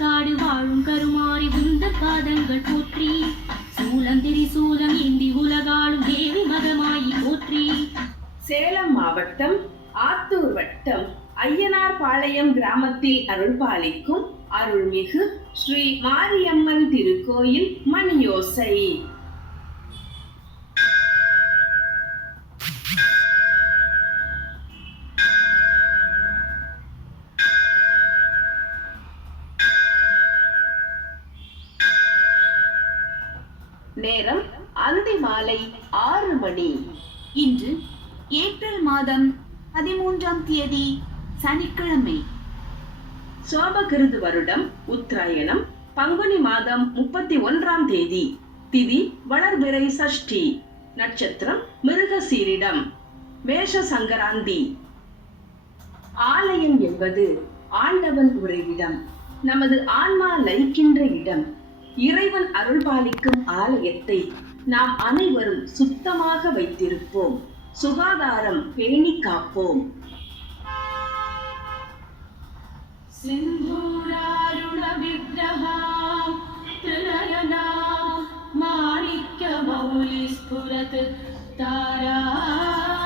காடு வாழும் கருமாறி உந்த பாதங்கள் போற்றி. சூலம் திரி சூலம் ஏந்தி உலகாளும் தேவி மகமாயி போற்றி. சேலம் மாவட்டம் ஆத்தூர் வட்டம் ஐயனார் பாளையம் கிராமத்தில் அருள்பாலிக்கும் அருள்மிகு ஸ்ரீ மாரியம்மன் திருக்கோயில் மணியோசை. நேரம் அந்தி மாலை ஆறு மணி. இன்று ஏப்ரல் மாதம் பதிமூன்றாம் தேதி சனிக்கிழமை. சோபகிருது வருடம் உத்தராயணம் பங்குனி மாதம் முப்பத்தி ஒன்றாம் தேதி. திதி வளர்பிறை சஷ்டி. நட்சத்திரம் மிருகசீரிடம். மேஷ சங்கராந்தி ஆலயம் என்பது ஆண்டவன் உறைவிடம் நமது ஆன்மா லயிக்கின்ற இடம். இறைவன் அருள்பாலிக்கும் ஆலயத்தை நாம் அனைவரும் சுத்தமாக வைத்திருப்போம் சுகாதாரம் பேணி காப்போம் सिन्धूरारुण विग्रहा त्रिनयना माणिक्यमौलिस्फुरत् तारा